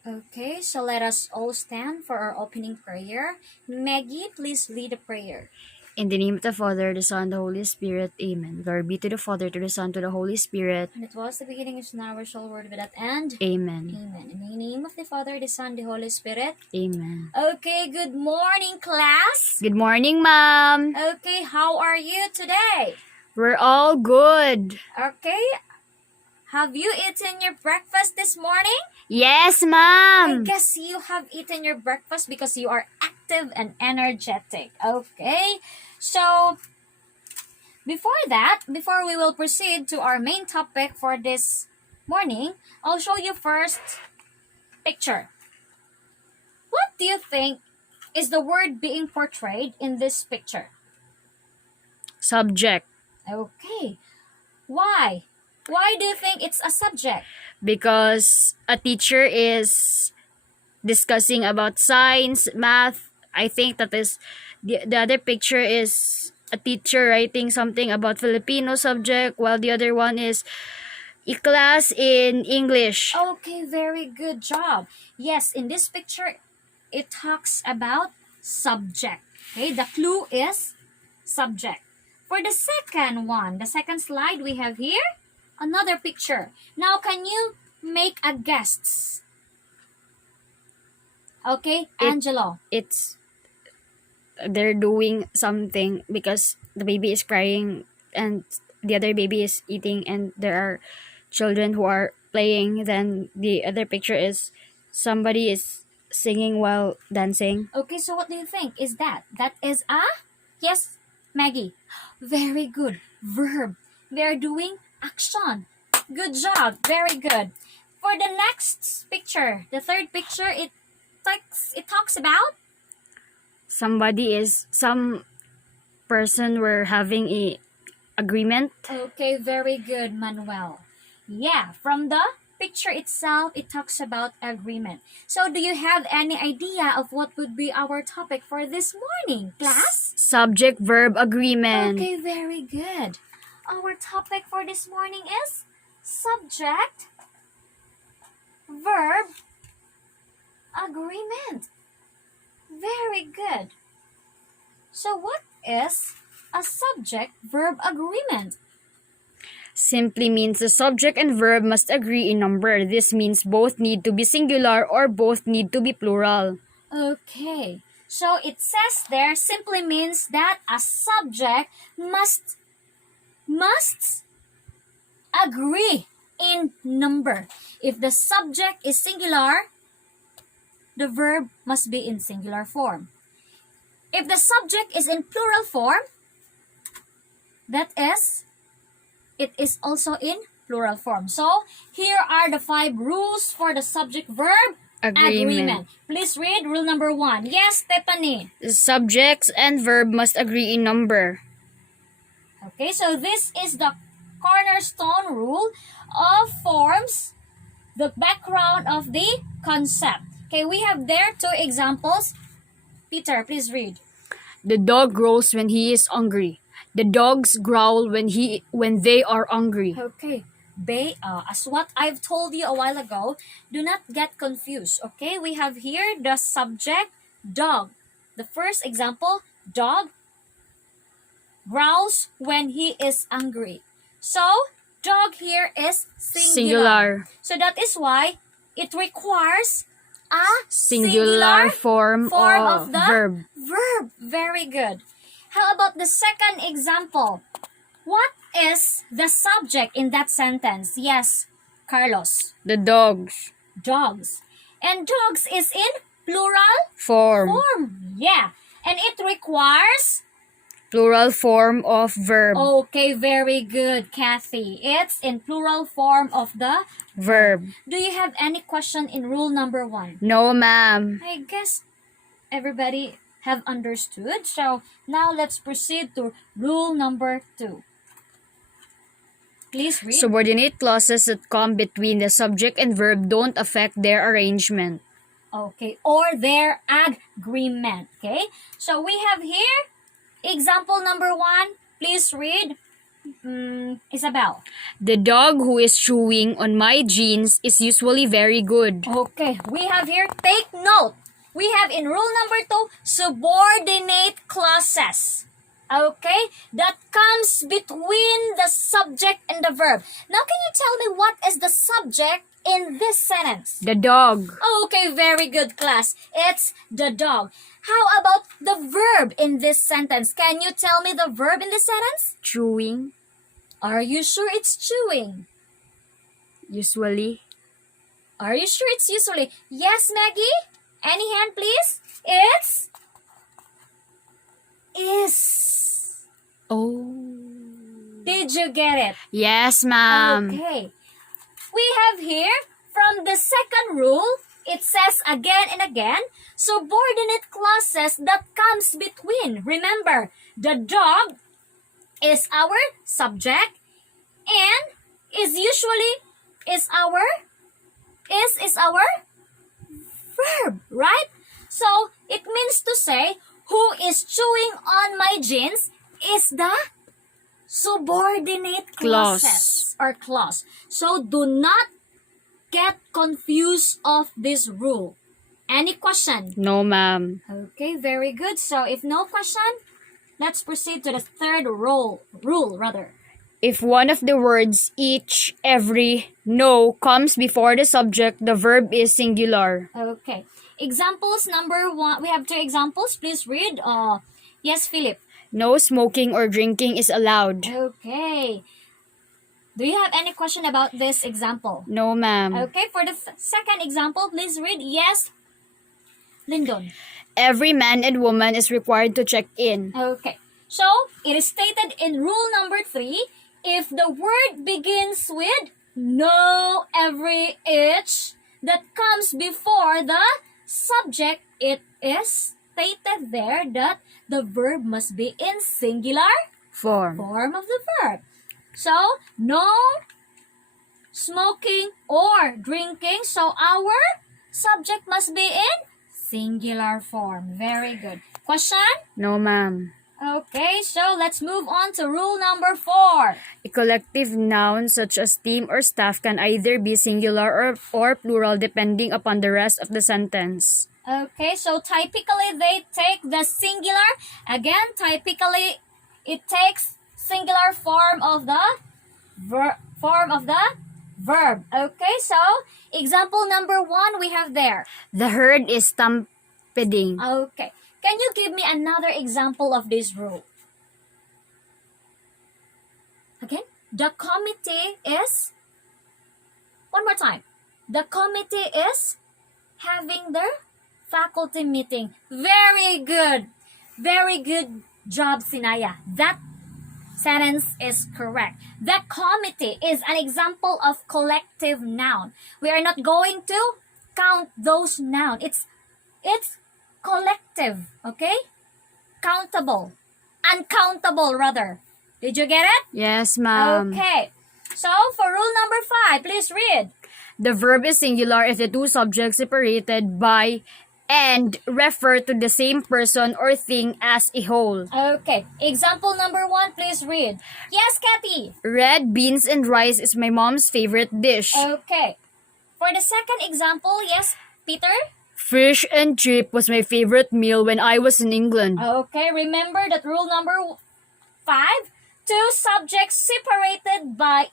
Okay, so let us all stand for our opening prayer. Maggie, please lead the prayer. In the name of the Father, the Son, the Holy Spirit. Amen. Glory be to the Father, to the Son, to the Holy Spirit. And it was the beginning, is now, we shall word without end. Amen. Amen. In the name of the Father, the Son, the Holy Spirit. Amen. Okay, good morning, class. Good morning, Mom. Okay, how are you today? We're all good. Okay, have you eaten your breakfast this morning? Yes, I Mom. guess you have eaten your breakfast because you are active and energetic. Okay, so before we will proceed to our main topic for this morning, I'll show you first picture. What do you think is the word being portrayed in this picture? Subject. Okay, why? Why do you think it's a subject? Because a teacher is discussing about science, math. I think that is the other picture is a teacher writing something about Filipino subject, while the other one is a class in English. Okay, very good job. Yes, in this picture, it talks about subject. Okay, the clue is subject. For the second one, the second slide we have here, another picture. Now, can you make a guess? Okay, Angelo. It's they're doing something because the baby is crying and the other baby is eating, and there are children who are playing. Then the other picture is somebody is singing while dancing. Okay, so what do you think is that? That is a? Yes, Maggie. Very good. Verb. They're doing action. Good job. Very good. For the next picture, the third picture, it talks about? Some person were having a agreement. Okay, very good, Manuel. Yeah, from the picture itself, it talks about agreement. So do you have any idea of what would be our topic for this morning, class? Subject verb agreement. Okay, very good. Our topic for this morning is subject verb agreement. Very good. So what is a subject verb agreement? Simply means the subject and verb must agree in number. This means both need to be singular or both need to be plural. Okay. So it says there simply means that a subject must agree in number. If the subject is singular, the verb must be in singular form. If the subject is in plural form, it is also in plural form. So here are the 5 rules for the subject verb agreement. Please read rule number 1. Yes, Stephanie. Subjects and verb must agree in number. Okay, so this is the cornerstone rule of forms the background of the concept. Okay, we have there 2 examples. Peter, please read. The dog growls when he is hungry. The dogs growl when they are hungry. Okay, as what I've told you a while ago, do not get confused. Okay, we have here the subject dog. The first example, dog growls when he is hungry. So, dog here is singular. So that is why it requires a Singular form of the verb. verb. Very good. How about the second example? What is the subject in that sentence? Yes, Carlos. The dogs. Dogs. And dogs is in plural Form. Yeah. And it requires? Plural form of verb. Okay, very good, Kathy. It's in plural form of the Verb. Do you have any question in rule number 1? No, ma'am. I guess everybody have understood. So now let's proceed to rule number 2. Please read. Subordinate clauses that come between the subject and verb don't affect their arrangement. Okay, or their agreement. Okay, so we have here example number 1. Please read. Isabel. The dog who is chewing on my jeans is usually very good. Okay, we have here, take note. We have in rule number 2, subordinate clauses. Okay, that comes between the subject and the verb. Now, can you tell me what is the subject in this sentence? The dog. Okay, very good, class. It's the dog. How about the verb in this sentence? Can you tell me the verb in this sentence? Chewing. Are you sure it's chewing? Usually. Are you sure it's usually? Yes, Maggie? Any hand, please? It's is. Oh. Did you get it? Yes, ma'am. Okay. We have here, from the second rule, it says again and again, subordinate clauses that comes between. Remember, the dog is our subject and is usually is our verb, right? So it means to say, who is chewing on my jeans is the subordinate clauses or clause. So do not get confused of this rule. Any question? No, ma'am. Okay, very good. So if no question, let's proceed to the third rule. If one of the words each, every, no comes before the subject, the verb is singular. Okay. Examples number 1. We have 2 examples. Please read. Yes, Philip. No smoking or drinking is allowed. Okay. Do you have any question about this example? No, ma'am. Okay, for the second example, please read. Yes, Lyndon. Every man and woman is required to check in. Okay. So, it is stated in rule number 3, if the word begins with no, every, each, that comes before the subject, it is stated there that the verb must be in singular Form. of the verb. So, no smoking or drinking. So, our subject must be in singular form. Very good. Question? No, ma'am. Okay, so let's move on to rule number 4. A collective noun such as team or staff can either be singular or plural depending upon the rest of the sentence. Okay, so typically they take the singular. Again, typically it takes singular form of the verb. Okay, so example number 1 we have there. The herd is stampeding. Okay. Can you give me another example of this rule? Again, the committee is, one more time. The committee is having their faculty meeting. Very good. Very good job, Sinaya. That sentence is correct. The committee is an example of collective noun. We are not going to count those nouns. It's collective, okay? Countable. Uncountable, rather. Did you get it? Yes, ma'am. Okay. So, for rule number 5, please read. The verb is singular if the two subjects separated by and refer to the same person or thing as a whole. Okay. Example number 1, please read. Yes, Kathy. Red beans and rice is my mom's favorite dish. Okay. For the second example, yes, Peter? Fish and chip was my favorite meal when I was in England. Okay, remember that rule number 5, two subjects separated by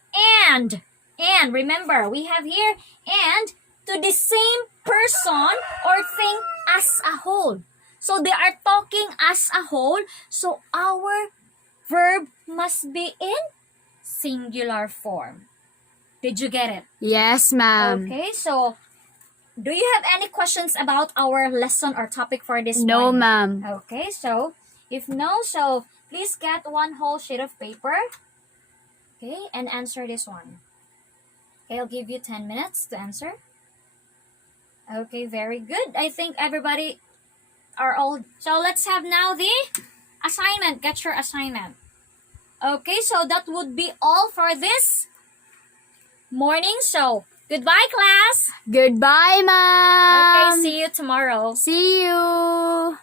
and. And remember, we have here and to the same person or thing as a whole. So they are talking as a whole. So our verb must be in singular form. Did you get it? Yes, ma'am. Okay, so do you have any questions about our lesson or topic for this No, morning? ma'am. Okay, so if no, so please get one whole sheet of paper. Okay, and answer this one. Okay, I'll give you 10 minutes to answer. Okay, very good. I think everybody are all... So let's have now the assignment. Get your assignment. Okay, so that would be all for this morning. So, goodbye, class. Goodbye, ma'am. Okay, see you tomorrow. See you.